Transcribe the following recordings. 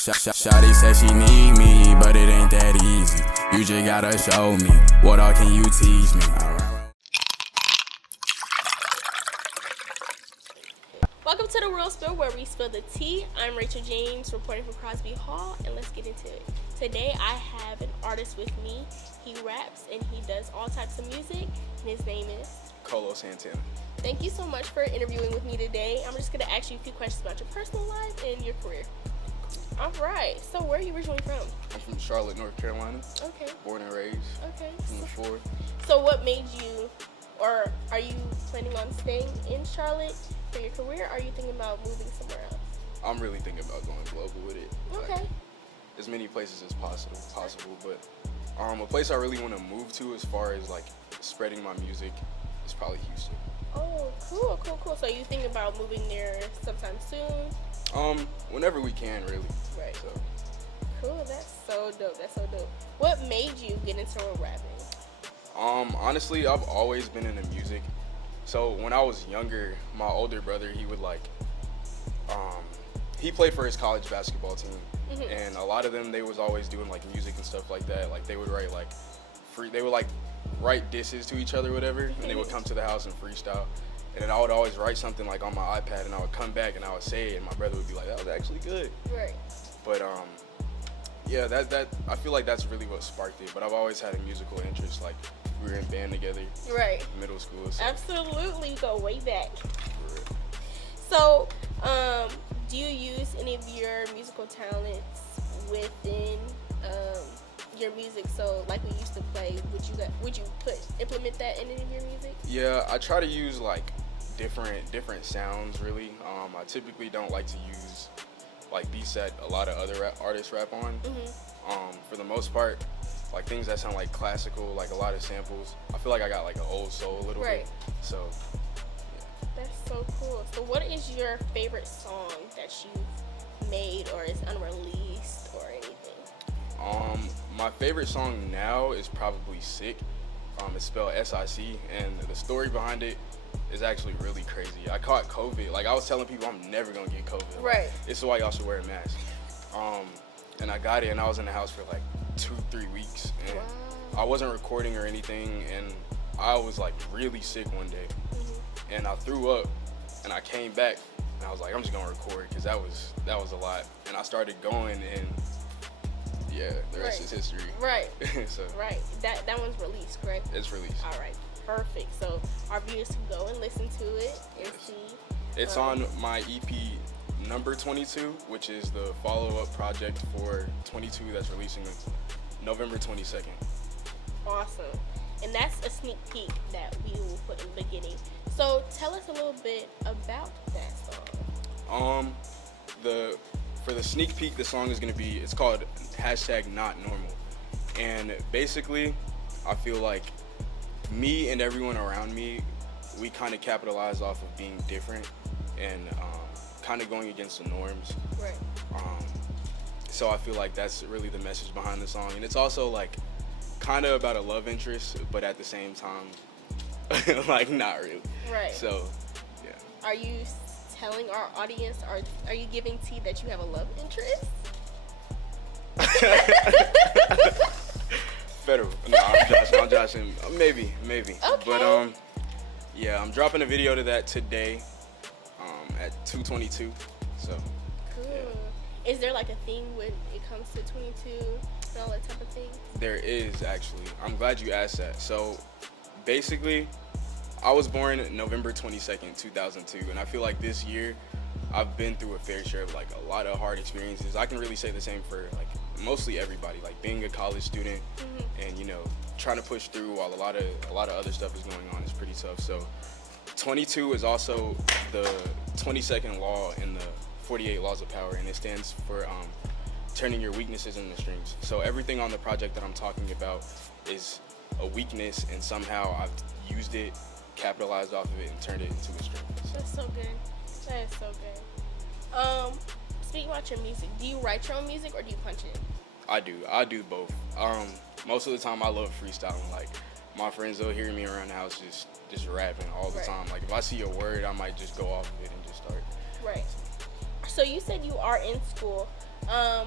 Shawty said she need me, but it ain't that easy. You just gotta show me, what all can you teach me? Welcome to The Real Spill, where we spill the tea. I'm Rachel James, reporting from Crosby Hall, and let's get into it. Today I have an artist with me. He raps and he does all types of music, and his name is Kolo. Thank you so much for interviewing with me today. I'm just going to ask you a few questions about your personal life and your career. All right. So where are you originally from? I'm from Charlotte, North Carolina. Okay. Born and raised. Okay. From the fourth. So what made you, or are you planning on staying in Charlotte for your career, or are you thinking about moving somewhere else? I'm really thinking about going global with it. Okay. Like, as many places as possible, but a place I really want to move to as far as like spreading my music is probably Houston. Oh, cool. So you think about moving there sometime soon? Whenever we can, really. Right. So. Cool, that's so dope. What made you get into rapping? Honestly, I've always been into music. So when I was younger, my older brother, he would like, he played for his college basketball team. Mm-hmm. And a lot of them, they was always doing like music and stuff like that. Like they would write like write disses to each other, whatever, and they would come to the house and freestyle. And then I would always write something like on my iPad, and I would come back and I would say it, and my brother would be like, "That was actually good." Right. But yeah, that I feel like that's really what sparked it. But I've always had a musical interest. Like we were in band together. Right. Middle school. So. Absolutely, go way back. So, do you use any of your musical talents within your music? So, like we used to play, would you implement that in any of your music? Yeah, I try to use like different sounds. Really, I typically don't like to use like beats that a lot of other artists rap on. Mm-hmm. For the most part, like things that sound like classical, like a lot of samples. I feel like I got like an old soul a little bit. So. That's so cool. So what is your favorite song that you've made or is unreleased or anything? My favorite song now is probably Sick. It's spelled S-I-C, and the story behind it is actually really crazy. I caught COVID. Like I was telling people I'm never gonna get COVID. Right. Like, it's why y'all should wear a mask. And I got it, and I was in the house for like 2-3 weeks, and wow. I wasn't recording or anything, and I was like really sick one day. And I threw up, and I came back, and I was like, I'm just gonna record, because that was a lot. And I started going, and yeah, the rest is history. Right. So right. That one's released, correct? It's released. All right. Perfect. So our viewers can go and listen to it and see. It's on my EP number 22, which is the follow-up project for 22 that's releasing November 22nd. Awesome. And that's a sneak peek that we will put in the beginning. So tell us a little bit about that song. For the sneak peek, the song is it's called #NotNormal. And basically, I feel like me and everyone around me, we kind of capitalize off of being different and kind of going against the norms. Right. So I feel like that's really the message behind the song. And it's also like kind of about a love interest, but at the same time, like not really. Right. So, yeah. Are you telling our audience, or are you giving tea that you have a love interest? Federal. No, I'm joshing. Maybe. Okay. But yeah, I'm dropping a video to that today, at 2:22. So. Cool. Yeah. Is there like a theme when it comes to 22 and all that type of thing? There is, actually. I'm glad you asked that. So, basically, I was born November 22nd, 2002, and I feel like this year I've been through a fair share of like a lot of hard experiences. I can really say the same for like mostly everybody, like being a college student and trying to push through while a lot of other stuff is going on is pretty tough. So 22 is also the 22nd law in the 48 laws of power, and it stands for turning your weaknesses into strengths. So everything on the project that I'm talking about is a weakness, and somehow I've used it, capitalized off of it, and turned it into a strength. That's so good. That is so good. Speaking about your music, do you write your own music or do you punch it? I do both. Most of the time I love freestyling. Like my friends, they'll hear me around the house just rapping all the time. Like if I see a word, I might just go off of it and just start. Right. So you said you are in school. Um,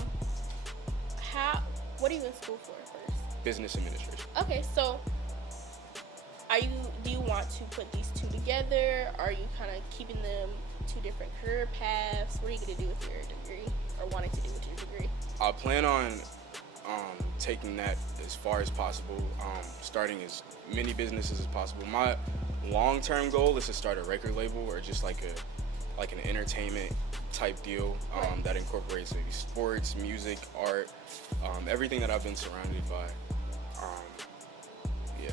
what are you in school for first? Business administration. Okay, so do you want to put these two together? Are you kind of keeping them two different career paths? What are you going to do with your degree, or wanting to do with your degree? I plan on taking that as far as possible, starting as many businesses as possible. My long-term goal is to start a record label, or just like an entertainment type deal that incorporates maybe sports, music, art, everything that I've been surrounded by. Yeah.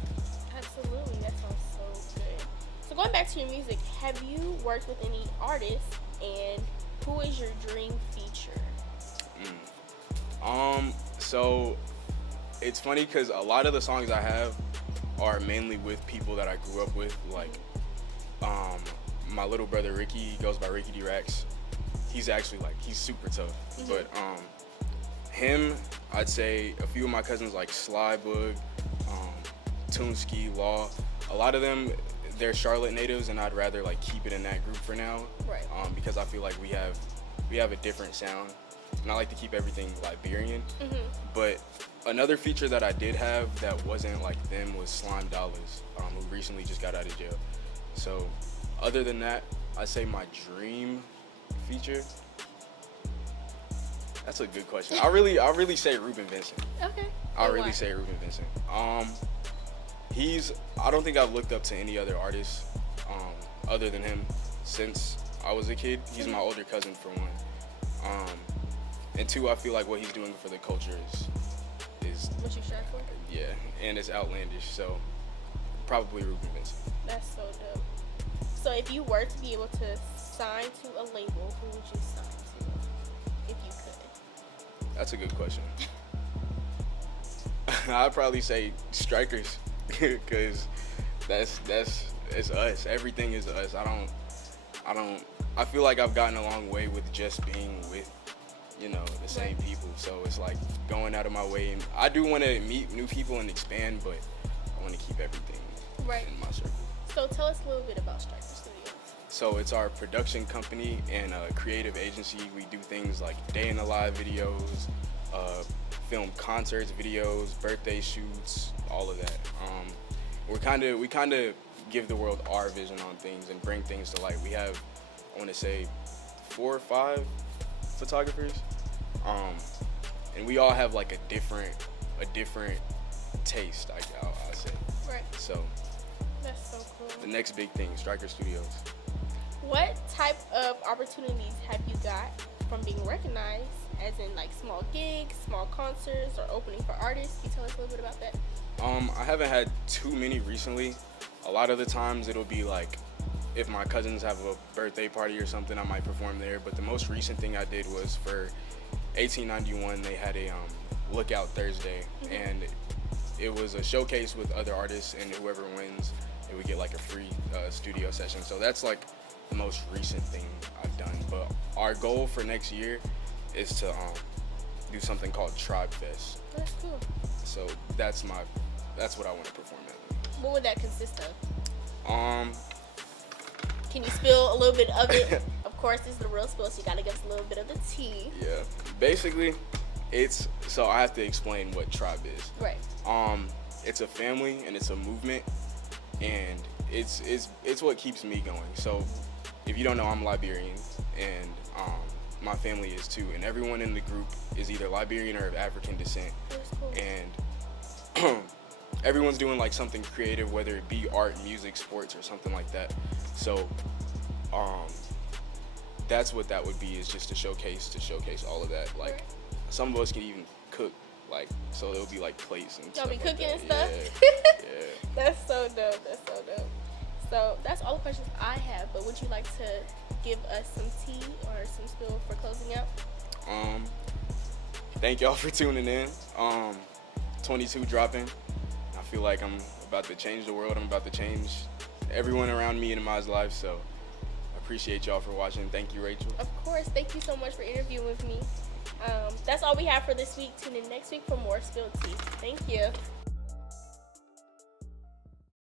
Absolutely, that sounds so good. So going back to your music, have you worked with any artists, and who is your dream feature? So it's funny because a lot of the songs I have are mainly with people that I grew up with, like my little brother Ricky. He goes by Ricky D. Rax. He's actually he's super tough. But him, I'd say a few of my cousins like Sly Boog, Toonski, Law, a lot of them, they're Charlotte natives, and I'd rather keep it in that group for now. Right. Because I feel like we have a different sound, and I like to keep everything Liberian. But another feature that I did have that wasn't like them was Slime Dollars, who recently just got out of jail. So other than that, I'd say my dream feature. That's a good question. I really say Ruben Vincent. Okay. I really say Ruben Vincent. I don't think I've looked up to any other artist other than him since I was a kid. He's my older cousin, for one. And two, I feel like what he's doing for the culture is what you strive for? Yeah, and it's outlandish. So probably Ruben Vincent. That's so dope. So if you were to be able to sign to a label, who would you sign to if you could? That's a good question. I'd probably say Strikers, because it's us. Everything is us. I feel like I've gotten a long way with just being with, the same people. So it's like going out of my way, and I do want to meet new people and expand, but I want to keep everything in my circle. So tell us a little bit about Striker Studios. So it's our production company and a creative agency. We do things like day in the live videos, film concerts, videos, birthday shoots, all of that. We kind of give the world our vision on things and bring things to light. We have, I want to say, 4 or 5 photographers, and we all have a different taste. I'll say. Right. So. That's so cool. The next big thing, Striker Studios. What type of opportunities have you got from being recognized, as in small gigs, small concerts, or opening for artists? Can you tell us a little bit about that? I haven't had too many recently. A lot of the times it'll be if my cousins have a birthday party or something, I might perform there. But the most recent thing I did was for 1891. They had a Lookout Thursday, and it was a showcase with other artists, and whoever wins, they would get a free studio session. So that's the most recent thing I've done. But our goal for next year is to do something called Tribe Fest. That's cool. So that's what I want to perform at. What would that consist of? Can you spill a little bit of it? Of course, this is the real spill, so you gotta give us a little bit of the tea. Yeah. Basically, so I have to explain what Tribe is. Right. It's a family, and it's a movement, and it's what keeps me going. So if you don't know, I'm Liberian, and my family is too, and everyone in the group is either Liberian or of African descent. That's cool. And everyone's doing something creative, whether it be art, music, sports, or something like that. So that's what that would be, is just to showcase all of that. Some of us can even cook, so there'll be plates and y'all stuff. Y'all be cooking and stuff? Yeah. That's so dope. So that's all the questions I have, but would you like to give us some tea or some spill for closing out? Thank y'all for tuning in. 22 dropping. I feel like I'm about to change the world. I'm about to change everyone around me and in my life. So I appreciate y'all for watching. Thank you, Rachel. Of course. Thank you so much for interviewing with me. That's all we have for this week. Tune in next week for more Spilled Tea. Thank you.